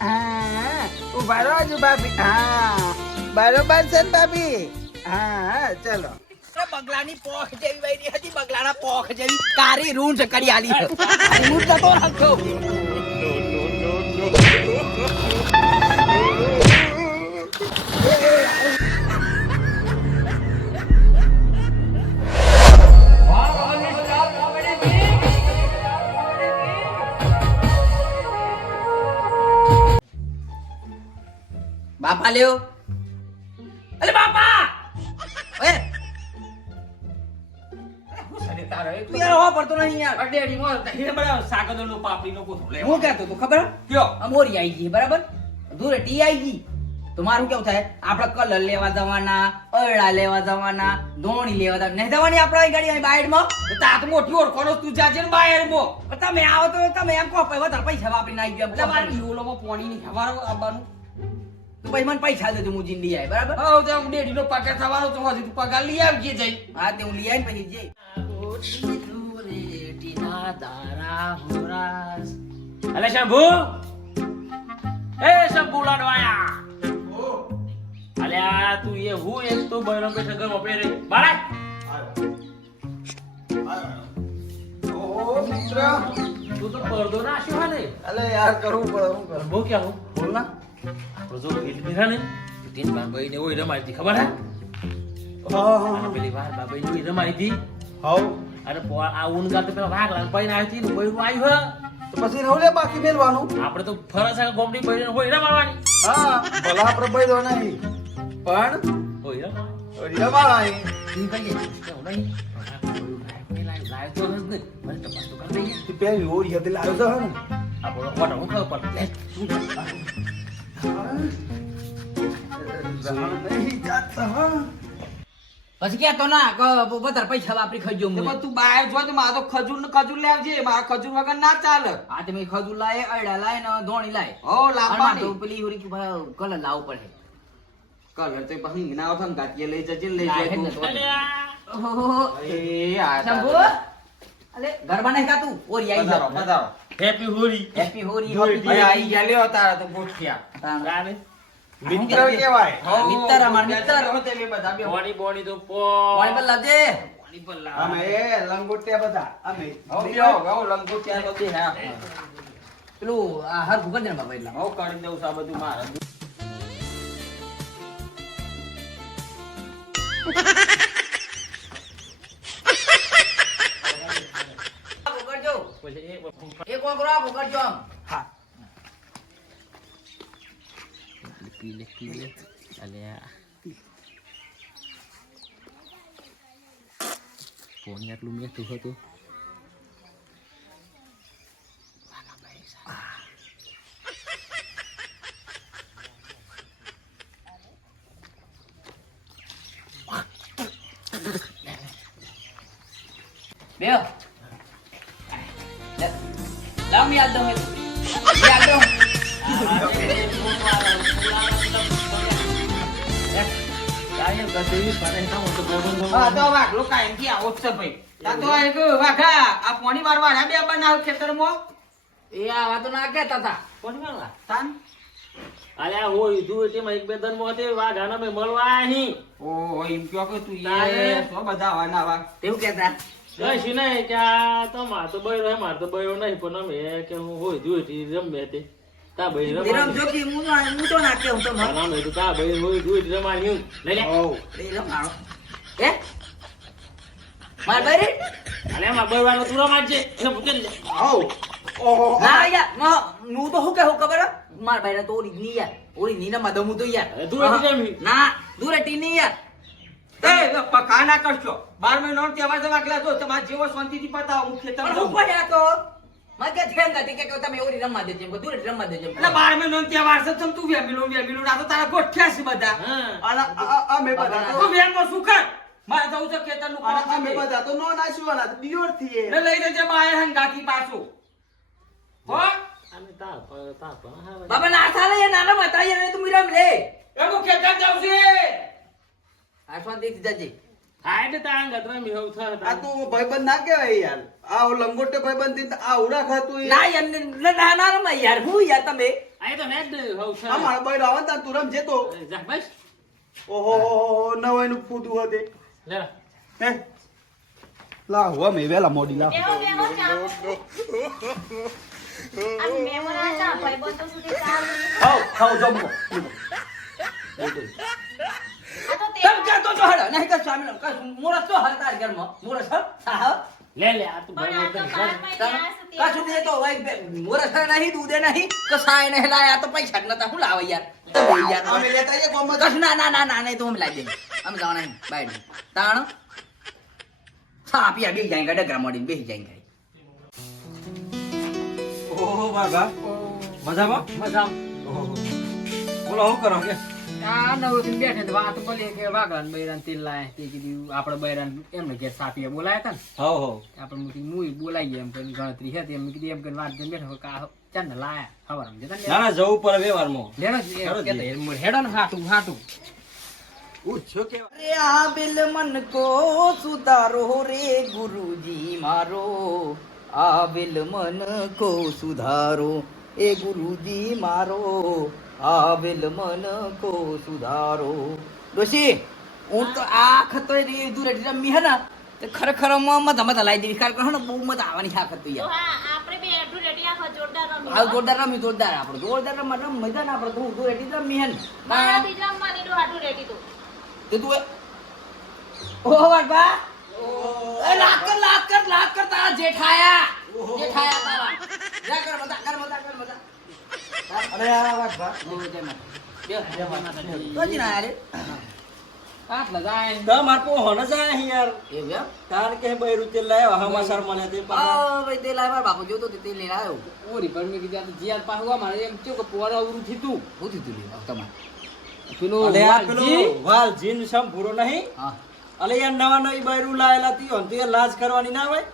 હા ઉભા રહો હજુ ભાભી. હા બરોબર છે ને ભાભી? હા ચલો. બગલાની પોખ જેવી વૈરી હતી, બગલાના પોખ જેવી કારી રૂંઢ કરી આલી. રૂંઢ જતો રાખજો. બાપા લ્યો. અલે બાપા એ તું યાર હો પડતો નહીં યાર. અડેડી મો હે બડા સાગરનો પાપડીનો કોથળો લે. હું કહેતો તું ખબર કયો? અમોરી આવી ગઈ બરાબર, ધૂળેટી આવી ગઈ તો મારું કેવું થાય, આપણે કલર લેવા જવાના, અરડા લેવા જવાના, ધોણી લેવા જવાના, નહીં જવાની આપણે ગાડી અહીં બાયડમાં. તાત મોટી ઓળખોનો તું જાજે ને બાયર મો. પણ તમે આવો તો તમે એમ કહો વધારે પૈસા વાપરીને આવી ગયા. એટલે મારે ઈઓલોમાં પાણી ની હવારો આવવાનું. તો પછી મને પૈસા દેજો, હું જીન લઈ આવી બરાબર. હા તો આમ ડેડીનો પગાર થવાનો તો હજી તું પગાર લઈ આવજે જઈ. હા તે હું લઈ આવીને પછી જઈ. અલે શંભુ, એ શંભુ લડવાયા. અલે આ તું એ હું એક તો બહેનો બેઠા ઘરમાં પહેરે બાળક. ઓહો મિત્ર. તું તો પડદો નાખ્યો હે ને. અલે યાર કરવું પડે. શું કરું? બહુ ક્યાં હું બોલ ના. આપણો જો ગીત દીધા ને તીન બાર ભાઈ ને ઓય રમાડી હતી ખબર હે? હા અને પેલી વાર બાબાઈ ની ઓય રમાડી હતી. હાઉ અને આ ઊનગા તો પેલા વાઘ લાગ પૈન આવી હતી ને બૈરું આવ્યું હે. તો પછી રહું લે બાકી મેલવાનું. આપણે તો ફરસ ગોમડી બૈરું હોય રમાડવાની. હા ભલા આપણે ભાઈ દો નહીં પણ હોય રમાડવાની. રમાડાય. ઈ કહીએ કેવું નહીં લાય તો નથી મને તો પાસ તો કરી દઈએ. તું પેલી ઓરી હતી લાવ્યો તો હે ને. આપણો ઓટો હું ખબર પડે નહીં જાતા હા. પછી ક્યાં તો ના વધારે પૈસા વાપરી ખજો તો તું બહાર જો તો મારે તો ખજૂર ને ખજૂર લેવજે. મારા ખજૂર વગર ના ચાલે. હા તમે ખજૂર લાય, અરડા લાય ને ધોણી લાય. હો લાવવાની. પેલી હોરી કલર લાવવું પડે. કલર તો પછી ના આવતા ને ગાંઠિયા લઈ જજે ને લઈ લાય જાય ને તું. તો. ઓહો. એ આ શંભુ, અલે ગરબા નહીં ગાતું, ઓરી આઈ પધારો જાવ. પધારો. હેપી હોળી. હેપી હોળી, જોઈ happy ભાઈ આઈ ગયા લ્યો તારા તો ગોઠિયા. હોળી. ગાને મિત્ર કેવાય. હા, મિત્ર અમાર મિત્ર. હોતે મે બધા બે. બોણી બોણી તો પાણી પર લાવજે. પાણી પર લાવ. અમે એ લંગોટિયા બધા અમે. હો બ્યો ગો લંગોટિયા તો દે હા. પેલું આ હર ભૂગર ને બાબા એટલા. હો કરી દઉં સા બધું મારે. ભૂગરજો. પછી એક ઓગરો આ ભૂગરજો આમ. હા. પીલે અલે કોની આટલું મેઠું હતું. બેહો. લાવ મી યાદ દો. યાદ દો. હા તો વાઘલો કાયમ થી આવો જ છે ભાઈ. તા તો એક વાઘા આ પાણી વાળવા આ બે બનાવ ખેતરમાં. એ આવા તો ના કહેતા તા. પાણી વાળવા તાન. અલ્યા હોય તું તેમાં એક બે દન માં તે વાઘાના મે મળવા આહી. ઓ એમ કયો કે તું તારે. એ તો બધા આવાના આવા. તેવું કહેતા. જઈશ નહીં કે આ તો માર તો બૈરો હે, માર તો બૈરો નહીં પણ અમે કે હું હોય દુઈટી રમે તે તા બૈરો નિરમ જોકી હું તો ના કેવું તો મત. અમે તો તા બૈરો હોય દુઈટી રમાડ્યું લઈ લે. ઓ એ રમાડો. હે? માર બરી? અલ્યા માર બૈરવાનો તું રમાડજે એને પૂછે ને. આવ. ઓહો. ના યાર, હું તો શું કહું ખબર હે? માર ભાઈ તો ઓરી ની યાર. ઓરી ની ના મદમ હું તો યાર. અરે ધૂળેટી રમી. ના, ધૂળેટી ની યાર. એ પકા ના કરશો 12 મહિનો તહેવાર છે વાગલા જો તમારે જેવો શાંતિથી પતાવો હું ખેતર પણ હું કોઈ આ તો મારે કે ધ્યાન નથી કે તમે ઓરી રમવા દેજો એમ, ધૂળેટી રમવા દેજો એમ. એટલે 12 મહિનો તહેવાર છે તમ તું વેમિલો ના તો તારા ગોઠ્યા છે બધા. અને અમે બધા તો તું વેમો શું કર મારે જવું છે ખેતરનું કામ અને અમે છે. બધા તો નો નાસવાના દિયોર થી ને લઈ જજે બાય હંગાથી પાછું હો. બાબા ના ચાલે યાર, ના રમવા તારે યાર તું રમ લે. એ હું ખેતર જાઉં છે. આ શાંતિથી જજે. હા એટલે તારા ગતરા મિહવ થયો આ તું ભાઈબંધ ના કહેવાય યાર આ લંગોટે ભાઈબંધ થી આ ઉડા ખાતું ના યાર ના ના રમાય યાર હું યાર તમે આ તો હેડ હવ છે આ મારા ભાઈ રાવણ તાર તું રમજે તો જા બસ ઓહો નવાઈનું ફૂદું હતે લે હે લા હુઆ મે વેલા મોડી લા બેહો બેહો ચા આ મહેમાન આયા ભાઈબંધો સુધી ચા ખાવ જમો આ તો તમ કે તો હડ નહીં કે સ્વામી કા મોરસ તો હર તાર ઘરમાં મોરસ હા લે આ તું પણ આ તો ભાઈ બારમાં કા સુધી તો ભાઈ મોરસ નહીં દૂધે નહીં કસાય નહીં લાયા તો પૈસા જ નતા હું લાવ યાર તમે યાર અમે લેતા આઈએ ગોમાં કસ ના ના ના ના નહીં તો અમે લાવી દે અમે જવાના નહીં બાય તાણ હા પીયા બેસી જાયંગા ડગરા મોડીને બેસી જાયંગા ઓહો બાબા મજામાં મજા બોલો શું કરો કે આ નવથી બેઠે તો વાત બોલીએ કે વાગણ બૈરાન તેલ લાય તે કીધું આપણે બૈરાન એમને ઘેર સાપીએ બોલાયા હતા હવ ને આપણે મુઈ બોલાઈએ એમ કરીને ગણતરી છે એમ કીધું એમ કરીને વાત કરીને બેઠો કા ચાંદ લાયા ખબર આમ જતા ના ના જવું પડે વ્યવહારમાં લેણો હેડો ને હાટું પૂછ્યો કે રે આ બિલ મન કો સુધારો રે ગુરુજી મારો આ બિલ મન કો સુધારો એ ગુરુજી મારો આ બિલ મન કો સુધારો ડોશી હું તો આ ખતો રે દૂર રમી હે ને તે ખરેખર મજા મજા લાવી દેવી કારણ કે બહુ મજા આવવાની આ ખતો તો યાર હા આપણે બે એડુ રેડી આખો જોરદાર રમી આ જોરદાર આપણે જોરદાર રમવા મજા ના આપણે તો દૂર રેડી રમી હે ને મારા બીજા માની દો આડુ રેડી તો તે તું ઓ વાટબા એ લાગ કર તારા જેઠાયા તારા જા કર મજા અરે આ વાત બા તો જી ના યાર આટલા જાય તમાર પો હોને જાય અહીં યાર એ વ્યા તાર કે ભાઈ રૂતે લાવ્યા હમાસર મને તે પાછા આ ભાઈ તે લાવ્યા બાપુ જોતો તે લઈને આવ્યો ઓરી પર મેં કીધું જીયાદ પાછું મારે એમ થયું કે પોરા ઉરું થીતું હું થયું તું તમારે પેલું અલે આ વાલજી, પેલો વાલ જીન સમ પૂરો નહીં હા અલે યાર નવા નવી બૈરું લાયેલા તી હોન તો એ લાજ કરવાની ના હોય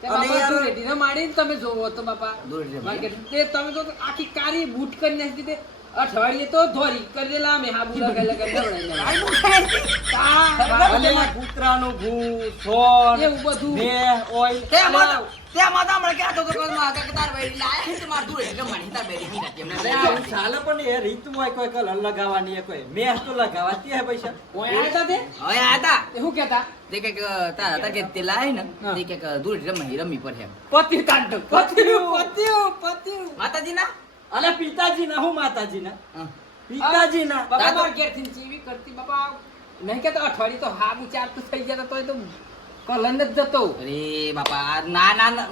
તે અલે બાપા યાર. ધૂળેટીને મારીને તમે જોવો તો બાપા ધૂળેટીને માર્કેટ તે તમે તો આખી કારી બૂટ કરી નાખી તે અઠવાડિયે તો ધોરી કરેલા મેં હાબુ લગાઈ અલે આ કૂતરાનું ઘૂ સોન એવું બધું બે ઓઇલ તે માતા હમણાં ક્યાં તો કલમાં કે તાર બેરી લાય તે માર દૂર એટલે મણી તાર બેરી હી નાખી એમને અલે આ ચાલે પણ એ રીતમાં હોય કોઈ કલર લગાવવાની એ કોઈ મેં તો લગાવતી હે પૈસા ઓય આયા તા તે હવે આતા એ શું કહેતા તે કે તારા કે તે લાય ને હા. તે કે દૂર રમી પર એમ પત્યું કાંટો પત્યું માતાજી ના અલે પિતાજી ના હું માતાજી ના હા. પિતાજી ના બાપા માર ઘેરથી જીવી કરતી બાપા નહીં કેતો અઠવાડિયે તો હાબુ ચાર તો થઈ ગયા તોય તો કલન જ જતો અરે બાપા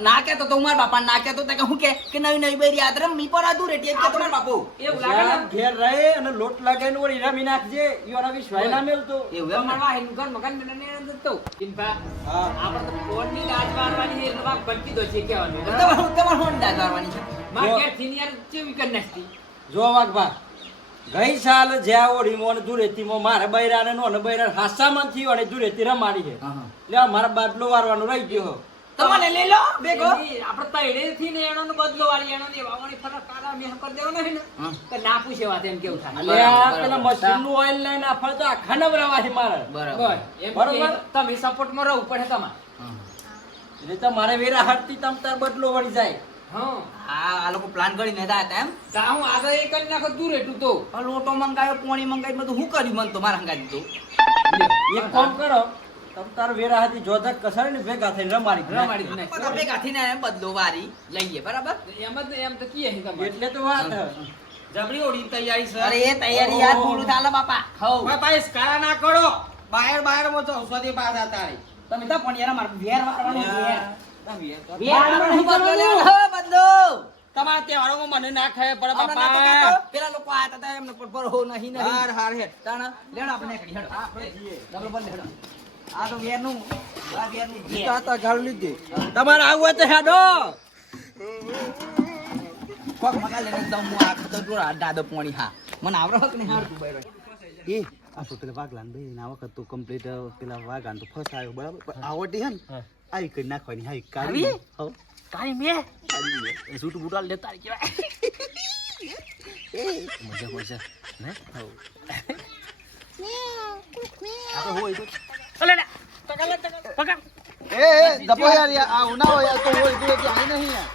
ના કેતો તો માર બાપા ના કેતો તો કે હું કે નવી બેરી યાદ રમી પર આ દૂર એટલે કે તમાર બાપુ એવું લાગે જ્યાં ઘેર રહે અને લોટ લાગાઈને વળી રમી નાખજે ઈવાના વિશ્વાય ના મેલતો એવું એમ તમારા વાહીનું ઘર મકાન ને જતો ઇનફા હા. આપણે તો કોણની દાજ મારવાની છે એટલે બાપ ભટકી દો છે કહેવાનું તમાર હોન્ડા કરવાની છે માર ઘેરથી યાર ચેવી કરી નાખતી જો વાઘભા ગઈ સાલ જ્યાં ઓડી મોન દુરેતી મો મારે બૈરાને નો ને બૈરા હાસામાં થી અને દુરેતી રમાડી છે હા, હા. લે મારા બાટલો વારવાનો રહી ગયો તમારે લઈ લો બેગો એની આપણે તૈડેથી ને એનો બદલો વાળી એનો ને વાવણી ફરક કાલા મેં કરી દેવાનો છે ને હા. તો ના પૂછે વાત એમ કેવું થાય અલે આ પેલા મશીન નું ઓઇલ લઈને આફળ તો આખા નવરાવા છે મારે બરાબર બસ એમ બરોબર. કે તમે સપોર્ટમાં રહેવું પડે તમારે હા. એટલે તો મારે વેરા હાડતી તમ તાર બદલો વળી જાય હા આ લોકો પ્લાન કરીને હતા એમ તો હું આગળ એ કરી નાખો દૂર એટલું તો આ લોટો મંગાયો પોણી મંગાઈ બધું હું કર્યું મન તો મારા હંગાઈ દીધું એક કામ કરો તમ તાર વેરા હાથી જોધક કસાડી ને ભેગા થઈને રમાડી રમાડી જ નાખ. બધા ભેગા થઈને એમ બદલો વારી લઈએ બરાબર એમ જ એમ તો કીએ છે તમારે એટલે તો વાત હે. જબરી ઓડી તૈયારી છે અરે એ તૈયારી યાર થોડું ચાલે બાપા હઉ ભાઈ સ્કારા ના કરો બહાર મો તો સુધી પાછા તારી તમે તો પણ યાર માર વેર વારવાનું વેર વેર વારવાનું બદલો લેવાનો હો બદલો તમારા તહેવારોમાં મને ના ખાય પડે હમણાં નતો કહેતો? પેલા લોકો આયા તા એમને પણ બરો નહીં હાર હેડ તાણ લેણો આપણે એકડી હેડો ડબલ બંધ હેડો આ તો વેરનું આ વેરનું ઘી. તમારે આવું હોય તો હેડો કોક મગા લઈને દમ હું આ ખતો જો દાદો પોણી હા મને આવરો હક ને હાર તું બૈરો એ આ તો પેલા વાઘલાન ભાઈ ના વખત તો કમ્પ્લીટ પેલા વાઘાન તો ફસાયો બરાબર પણ આવડતી હે ને આવી કરી નાખવાની આવી કાઢી આવી? હઉ કાઈ મે એ સૂટ બુટાલ લેતા કેવાય મજા મજા ને હઉ આપણે હોય તો અલે લે પકડ એ દબો યાર આ ઉના હોય તો હોય તો કે આઈ નહીં યાર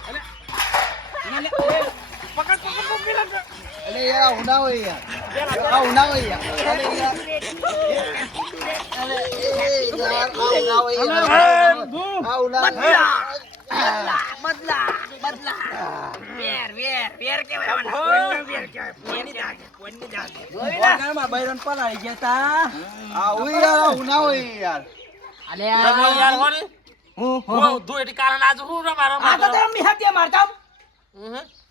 અરે યાર ઉના હોય યાર આ ઉના હોય યાર અરે યાર અરે એ યાર આ ઉના હોય યાર આ ઉના બદલા વેર કેવાય વાગામાં બૈરન પલાળી ગયા તા આ હોય યાર ઉના હોય યાર અલે યાર હોરી હું દુએટી કારણ આજ હું રમા આ તો તમે હાથે મારતા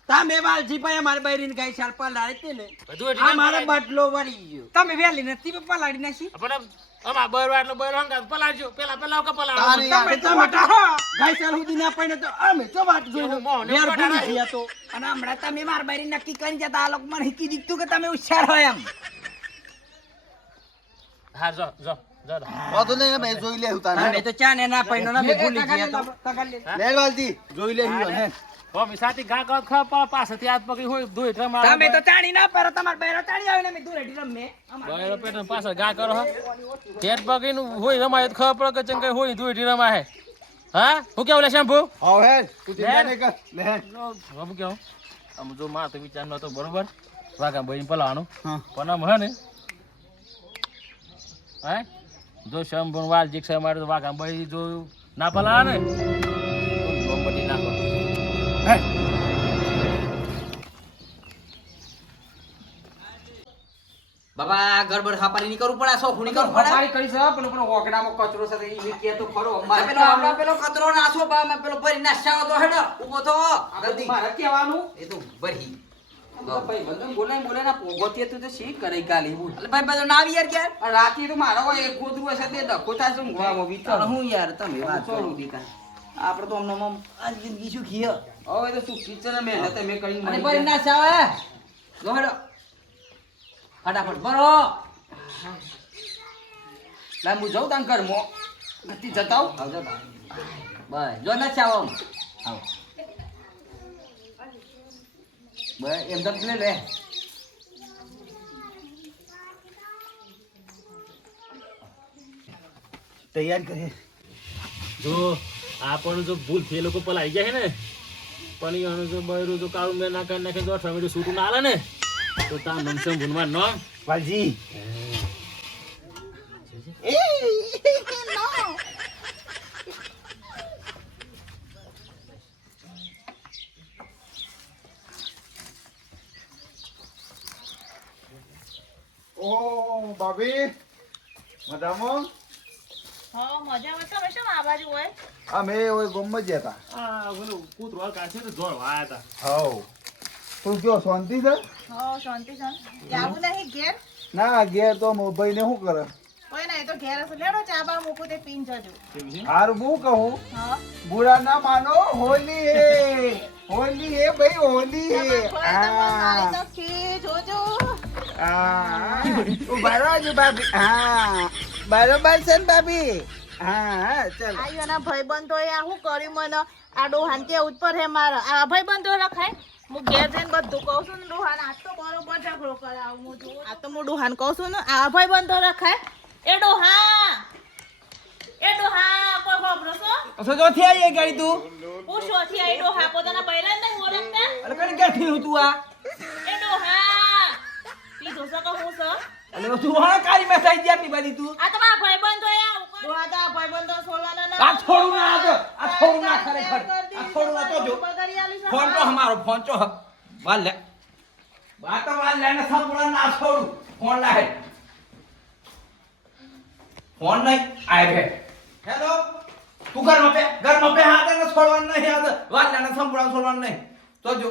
તમે વાલજી ભાઈ અમારે બૈરીન ગઈ સાલ પલાળી હતી ને દુએટી આ મારો બટલો વળી ગયો તમે વેલી નથી પલાડી નાખી પણ અમાર બરવા એટલે બરવા હંગા પલાળજો પેલા કા પલાળો તારી યાર તમે ટમાટા ગઈ સાલ સુધી ના પડીને તો અમે તો વાત જોઈ લો મોહને વેર પટાડા. ભૂલી ગયા તો અને હમણાં તમે માર બારી નક્કી કરી જતા આ લોકો મને હિકી દીધું કે તમે હોશિયાર હોય એમ હા જો વાતો નહીં મેં જોઈ લે અમે ઉતાર તો ચા ને ના પડીનો ને અમે ભૂલી ગયા તો લે વાલજી જોઈ લે હીરો હે હો મિસાતી ગા ગા ખા પાસેથી હાથ પકડી હોય દુએટ રમા તમે તો ચાણી ના પર તમાર બેરો ચાણી આવે ને મે દુરેડી રમે બરવા પેટન પાછળ ગા કરો હો કેટ પકડીનું હોય રમાય તો ખબર પડે કે ચંગે હોય દુએટી રમા હે હા હું કેવું લે શેમ્પુ આવ હે તું ચિંતા નહીં કર લે હું કેવું આમ જો માં તો વિચાર નતો બરોબર વાગા બહીને પલાવાનું હા પણ આમ હે ને હે જો શંભુ વાલ જીક્ષ મારે તો વાગા બહી જો ના પલા ને તો બધી નાખો બાબા ગડબડ હાપારી ની કરવું પડે સોખું ની કરવું પડે અમારી કરી છે પેલો પેલો ઓગડામાં કચરો છે તો ઈ કે તો ખરો અમારે પેલો આપડો પેલો કતરો નાસો બા મે પેલો ભરી નાશાવ તો હેડો ઊભો થો જલ્દી મારે કહેવાનું એ તો ભરી ભાઈ બંધન બોલે ના પોગોતી તું તો શી કરે ગાલી બોલ એટલે ભાઈ બધો ના આવી યાર ક્યાર આ રાતે તો મારો હોય એક ગોદરું હશે તે ડખો થાય છે ઊંઘવામાં વિચાર પણ હું યાર તમે વાત કરો ચોરું દીકા આપણે તો અમને આ જિંદગી શું ખીય હવે તો શું કિચન મહેનત મેં કરી અને ભરી નાશાવ હે જો હેડો ફટાફટ ભરો લાય હું જાઉં તાન ઘરમાં ગતિ જતા આવું આવજો બસ જો નાશાવ આવો બસ એમ તો લે લે તૈયાર કરે જો આ પણ જો ભૂલ થી એ લોકો પલાઈ ગયા છે ને પણ ઈ જો બૈરું જો કાળું મેં ના કરી નાખે જો ટમેટું સૂટું ના આલે ને તો તા મનસમ ભૂનમાં નો વાલજી ઓ ભાભી મજામાં હા મજામાં તમે શું આ બાજુ હોય અમે ઓય ગોમમાં જ હતા આ ઓલું કૂતરો કાશે તો જોર વાયા હતા હાઉ તું કયો શાંતિ છે હા શાંતિ છે જાવું નહીં ઘેર ના ઘેર તો ભાઈ ને શું કરે કોઈ નહીં તો ઘેર હશે લેડો ચા બા મૂકું તે પીન જજો હારું હું કહું હા बुरा ना मानो होली है भाई होली है મારી તો ખી જોજો बराबर भाभी हाँ बराबर છે ને ભાભી હા ચાલ આયો ના ભાઈબંધો એ આ શું કર્યું મને આ ડોહાન કે ઉપર હે મારા આ ભાઈબંધો રખાય હું ઘેર જઈને બધું કહું છું ને ડોહાન આજ તો બરોબર ઝઘડો કરાવું હું જોઉં. આ તો હું ડોહાન કહું છું ને આ ભાઈબંધો રખાય એ ડોહા કોઈ ખબરો છો અસો જો થી આઈ ગાડી તું હું શોથી આઈ ડોહા પોતાના બૈરાને નહીં ઓળખતા અરે કઈ ક્યાં થયું તું આ એ ડોહા પીધો છો કે હું છો અરે તું હા કારી મે થઈ ગયા બાજી તું આ તો મારા ભાઈબંધો એ આવું કર્યું. ડોહા તો આ ભાઈબંધો છોડવાના ના આ છોડું ના આ છોડું ના ખરેખર આ છોડું ના તો જો બગાડી આલી છે. ફોન તો અમારો ફોન તો વાલ લે વાત વાલ લેને સંપૂર્ણ ના છોડું ફોન લાય ફોન નહીં આય બે હેલો તું ઘરમાં પે હાથે ને છોડવાનું નહીં હાથ વાત લેને સંપૂર્ણ છોડવાનું નહીં તો જો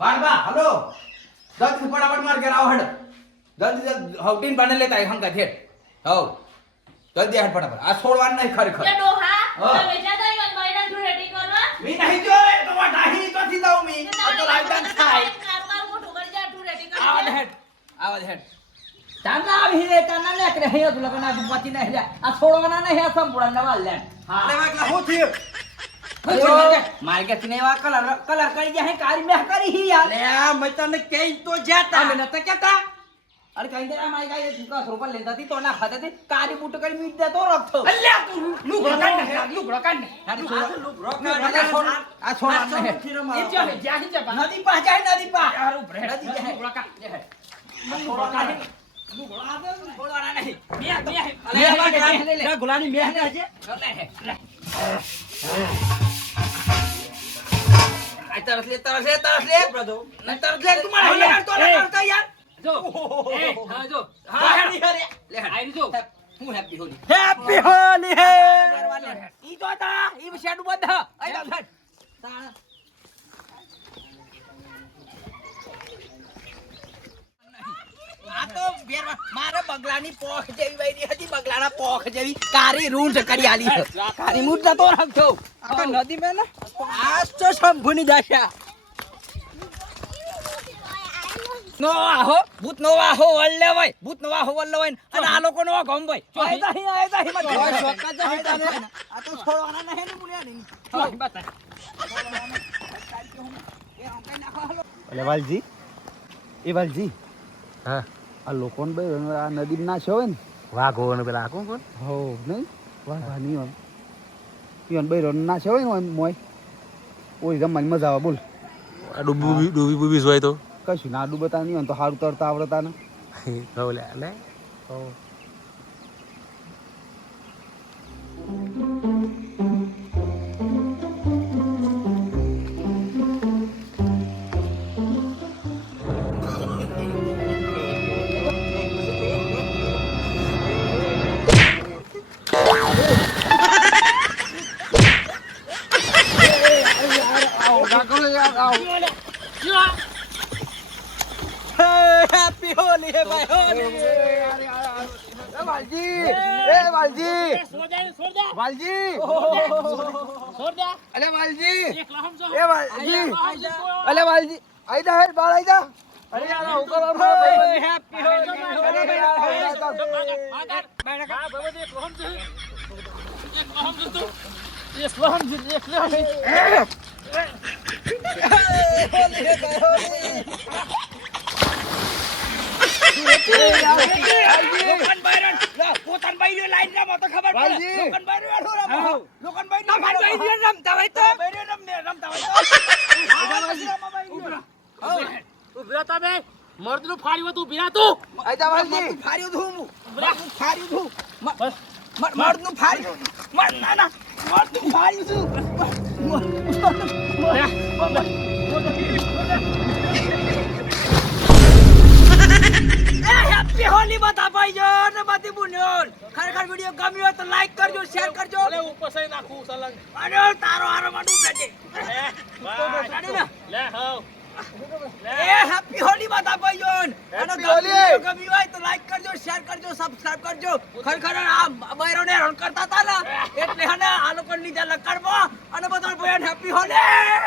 બા હલો જલ્દી ફટાફટ માર ઘર આવ હડ જલ્દી હવટીન બને લેતા હમ કા થે હવ જલ્દી હડ ફટાફટ આ છોડવાનું નહીં ખરેખર એ ડોહા હા. તમે જતા ઈવન બૈરાને તું રેડી કરવા મી નહીં જો એ તો વાટાહી તો થી જાઉં મી આ તો લાઈન થાય કારવાર મોટું કરી જા તું રેડી કરી આવાજ હેડ તાના આવી રે તાના લે કરે હે તું લગના પતિ ને હે આ છોડવાના ને હે સંપૂર્ણ નવા લે હા લે વાકલા હું થયું માર્કેટ ને વા કલર કરી ગયા હે કારી મે કરી હી યાર લે મે તને કઈ તો જાતા અમે નતા કેતા અરે કઈ દે માઈ ગાય ઝુકા સોપા લેતા હતી તો ના ખાતા હતી કારી બૂટ કરી મીટ દે તો રખતો અલ્યા તું લુગડો કાઢ ને લુગડો કાઢ ને આ છોડા ને એ જો જ્યાં છે નદી પા જાય નદી પા યાર ઉભરે નદી જાય લુગડો કાઢ દે છોડા કાઢી લુગડો આ દે છોડવાના નહીં લે ગુલાની મેહ ને આજે આ તરસ લે બ્રધો ન તરસ લે તું મારે લે તો લે કરતા યાર જો એ હા જો હા ની હરે લે આઈ જો હું હેપી હોલી હેપી હોલી હે ઈ તો તા ઈ શેડું બંધ આઈ બાપ તાણ આ તો મારે બગલાની પોખ જેવી વૈરી હતી બગલાના પોખ જેવી કારી રૂંઢ કરી આલી કારી મૂઠ તો રાખજો આ તો નદી મે ને આજ તો શંભુની દશા નો આહો ભૂત નો આહો વલ્લે ભાઈ ભૂત નો આહો વલ્લે ભાઈ અને આ લોકો નો ગમ ભાઈ આયતા હિંમત આ તો છોડવાના નહે ને મુલ્યા નહીં અલે વાલજી એ વાલજી હા આ લોકોને બે આ નદી ના છે હોય ને વાઘો ને પેલા કોણ કોણ હો નહીં વાહ નહીં હોય ઈવન બે ના છે હોય ને મોય ઓય જમવાની મજા આવે બોલ ડૂબી બૂબી જોય તો કશું ના ડૂબતા નહીં હોય તો સારું તરતા આવડતા ને લે હેપી હોલી હે ભાઈ હોલી એ વાલજી વાલજી અલે વાલજી એ વાલજી અલે વાલજી આઈ જા હે બાળ આઈ જા અરે યાર હું કરો ભાઈ હેપી હોલી અરે યાર લોકોન બાયરન પોતાન બાયરો લાઈન રમો તો ખબર પડે લોકોન બાયરો આડો રમો લોકોન બાયરો રમતા હોય તો રમતા હોય તો ઉભરા તમે મર્દ નું ફાડ્યું હતું ઉભરા તું આઈ જા વાલજી ફાડ્યું ધું મર્દ નું ફાડ્યું ના ના મર્દ નું ફાડ્યું છું હેપી હોલી બતા ભાઈઓ ને બધી બુન્યો ખરેખર વિડિયો ગમ્યો હોય તો લાઈક કરજો શેર કરજો અલે ઉપર સઈ નાખું સલંગ અરે તારો હારો માડું બેટે લે હાવ એ હેપી હોલી બતા ભાઈઓ અને વિડિયો ગમ્યો હોય તો લાઈક કરજો શેર કરજો સબસ્ક્રાઇબ કરજો ખરેખર આ બૈરો ને હેરાન કરતા હતા ને એટલે હને આ લોકો લીધે લકડવો અને બધા ભાઈઓ હેપી હોલી